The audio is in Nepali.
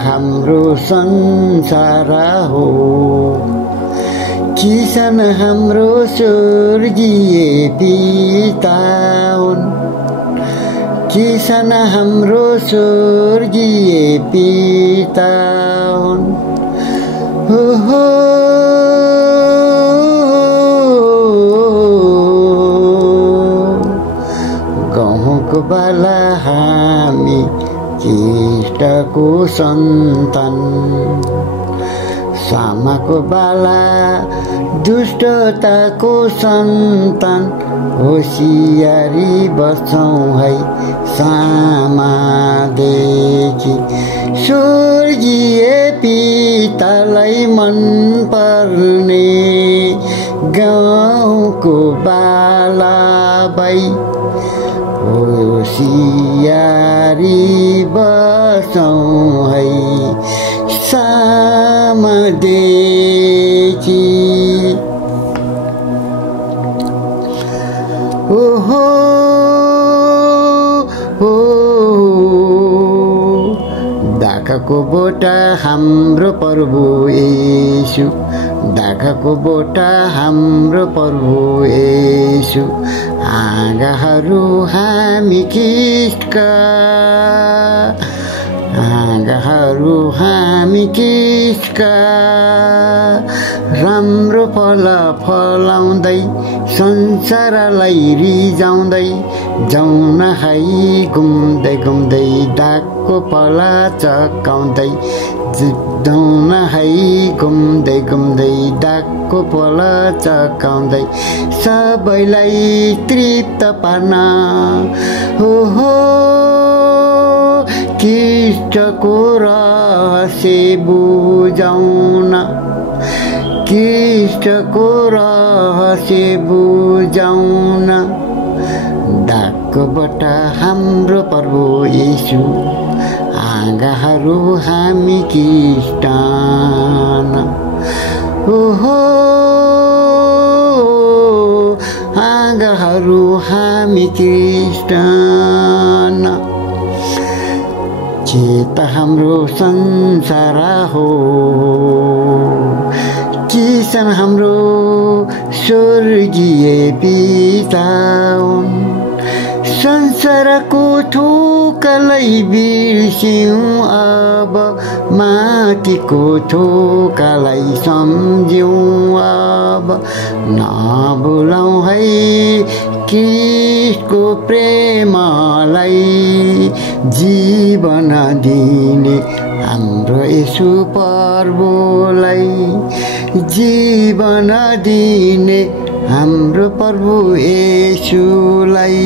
हाम्रो संसार हो। किसान हाम्रो स्वर्गीय पिता हुन्। किसान हाम्रो स्वर्गीय पिता हुन्। हो गहुँको बाला हामी केष्टको सन्तान। सामाको बाला दुष्टताको सन्तान। होसियारी बस्छौँ है सामादेखि। स्वर्गीय पितालाई मन पर्ने गाउँको बाला भाइ। होसियारी बस्छौँ है सामादेखि। ओहो हो दाखको बोटा हाम्रो प्रभु येशू। दाखको बोटा हाम्रो प्रभु येशू। हाँगाहरू हामी ख्रीष्टका। हाँगाहरू हामी ख्रीष्टका। राम्रो फल फलाउँदै संसारलाई रिजाउँदै जाउन है घुम्दै घुम्दै। दागको पला चकाउँदै जाउन है घुम्दै घुम्दै। दागको पला चकाउँदै सबैलाई तृप्त पार्न। हो ख्रीष्टको रहस्य बुझाउन। ख्रीष्टको रहस्य बुझाउन। दागकोबाट हाम्रो प्रभु येशू। हाँगाहरू हामी ख्रीष्टान। ओहो हाँगाहरू हामी ख्रीष्टान। चेता हाम्रो संसार हो। किसान हाम्रो स्वर्गीय पिता हुन्। संसारको थोकालाई बिर्स्यौँ अब। माथिको थोकालाई सम्झौँ अब। नभुलौँ है ख्रीष्टको प्रेमलाई। जीवन दिने हाम्रो येशू प्रभुलाई। जीवन दिने हाम्रो प्रभु येशूलाई।